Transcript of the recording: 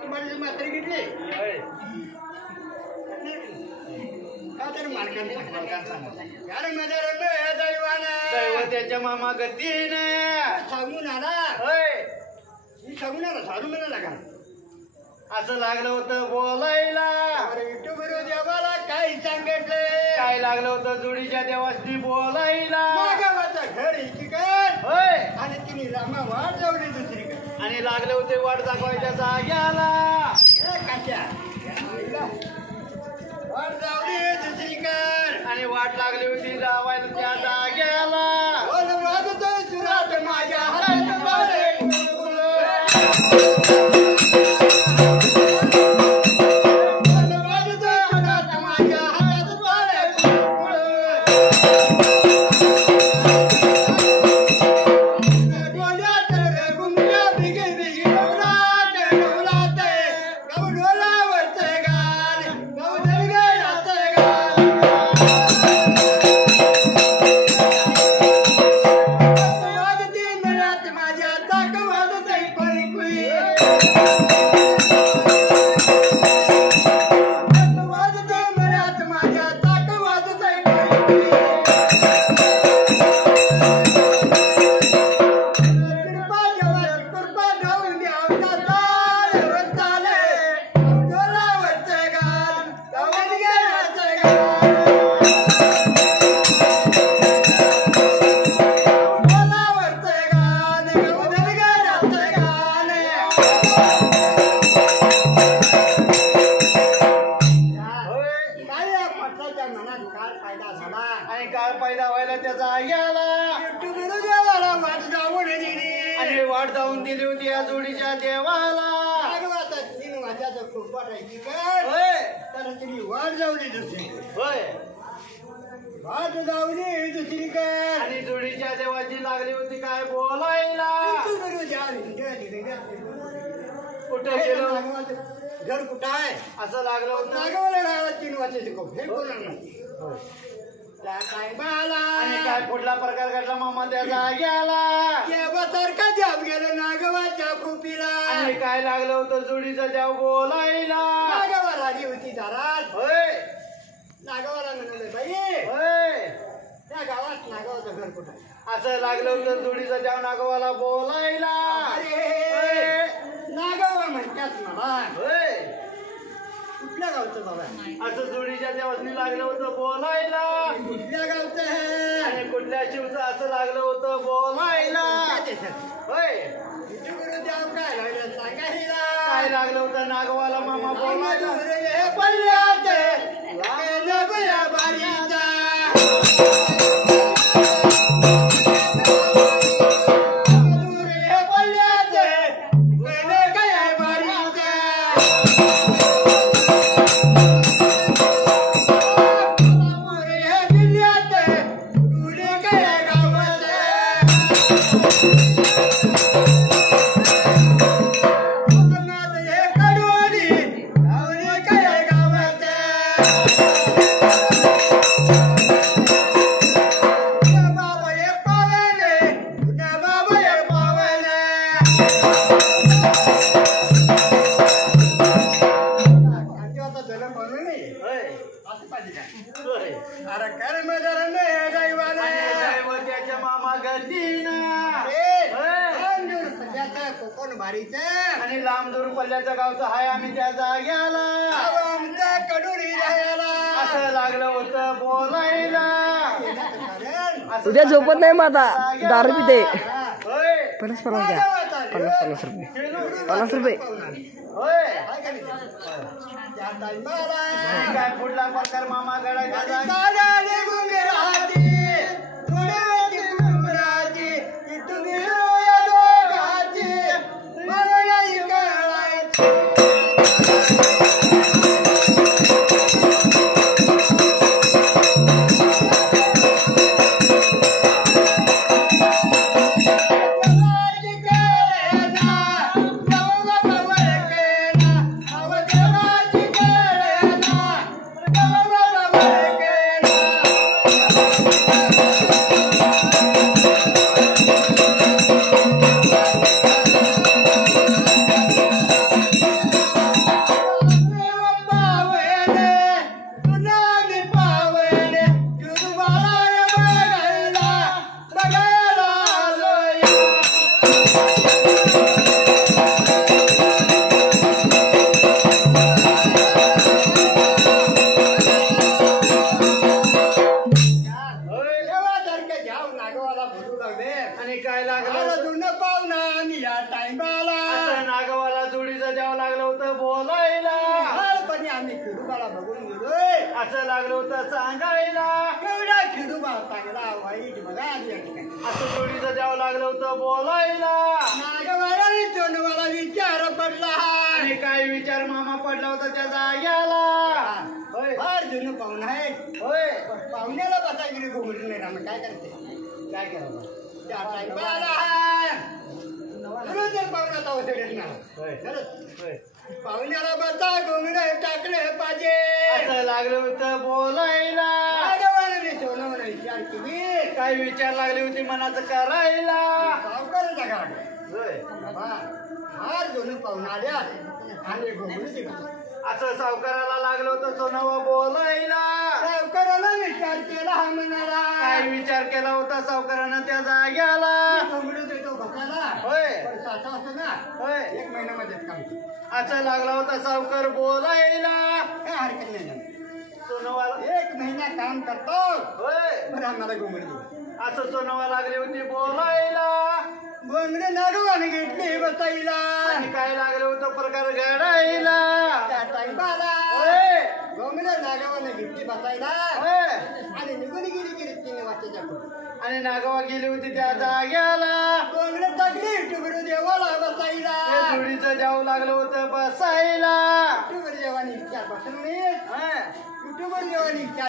मात्र घेतले दैवत्याच्या मामा गतीने सांगून आला सांगून आला साधू म्हणाला का असं लागलं होतं बोलायला विठ्ठल देवाला काय सांगितलं काय लागलं होतं जोडीच्या देवाशी बोलायला गावाचं घर इकडे होय आणि तिने रामा वाट जावली दुसरीकडे आणि लागले होते वाट दाखवायच्या जाग्याला वाट जावली दुसरीकडे आणि वाट लागली होती लावायला त्या जाग्याला सुरात माझ्या हातात वाट जाऊन दिली होती या जोडीच्या देवाला तिने वाट जावली दुसरी होय वाट जावली दुसरीकडे आणि जोडीच्या देवाची लागली होती काय बोलायला कुठे गेलो घर कुठं आहे असं लागलं होतं नागवाला 3 वाजता हे बोलणार नाही त्या टायमाला आणि काय पुढला प्रकार घडला मामा त्या जाग्याला देवासारखा द्याव गेलं नागवाच्या खुपीला आणि काय लागलं होतं जोडीचं देव बोलायला नागवा आली होती दारात होय नागवाला म्हणाले बाई होय त्या गावात नागवाचं घर कुठं आहे असं लागलं होतं जोडीचं देव नागवाला बोलायला अरे नागवा म्हणतात मला होय कुठल्या गावचं बाबा असं जोडीच्या देवासनी लागलं होतं बोलायला कुठल्या गावचं आहे आणि कुठल्या शिवचं असं लागलं होतं बोलायला होय गुरुदेव काय लागलं सांगायला काय लागलं होतं नागवाला मामा बोलायला आणि लांब दूर पल्ल्याच्या गावचं हाय आम्ही त्या जाग्याला असं लागलं होतं बोलायला उद्या झोपत नाही मग आता दारू पिते होय 50 द्या 50 रुपये होय काय पुढला प्रकार मामा गडाच्या जोडीचं द्यावं लागलं होतं बोलायला बाळपणी आम्ही खिडूबाला बघून गेलोय असं लागलं होतं सांगायला केवढा खिडूबा चांगला वाईट बघा आधी या ठिकाणी असं जोडीचं द्यावं लागलं होतं बोलायला नागवाला सोनवाला विचार पडला आणि काय विचार मामा पडला होता त्या जाग्याला होय फार जुनं पाहुण आहे होय पाहुण्याला बसा गेली घुमरी नाही राम काय करते काय करावं त्या टाईपाला खरंच पाहुण्याचा अवसरच ना होय खरंच होय पाहुण्याला बसा घुमरे टाकले पाहिजे असं लागलं होतं बोलायला नागवाला सोनवाला विचार केली काय विचार लागली होती मनाचं करायला सावकाराचा घाट होय फार जुनं पाहुणा आल्या आणि घुमरी असं सावकाराला लागलं होतं सोनावा बोलायला सावकाराला विचार केला हा म्हणाला काय विचार केला होता सावकारानं त्या जाग्याला घुमरी देतो भसाला होय पण साचा असतो ना होय 1 महिन्यामध्येच काम असं लागला होता सावकार बोलायला काय हरकत नाही सोनवाला 1 महिना काम करतो होय पण आम्हाला घुमरी देऊ असं सोनवा लागली होती बोलायला घुमरी नागवाने घेतली बसायला आणि काय लागलं होतं प्रकार घडायला त्या टाईपाला होय घुमरी नागवाने घेतली बसायला होय आणि निघून गेली गेली 3 वाजताच्या पुढे आणि नागवा गेली होती त्या जाग्याला घुमरी टाकली टुकडी देवाला बसायला त्या जोडीचं द्यावं लागलं होतं बसायला टुकडी देवानी विचार बसवणे होय टुकडी देवानी विचार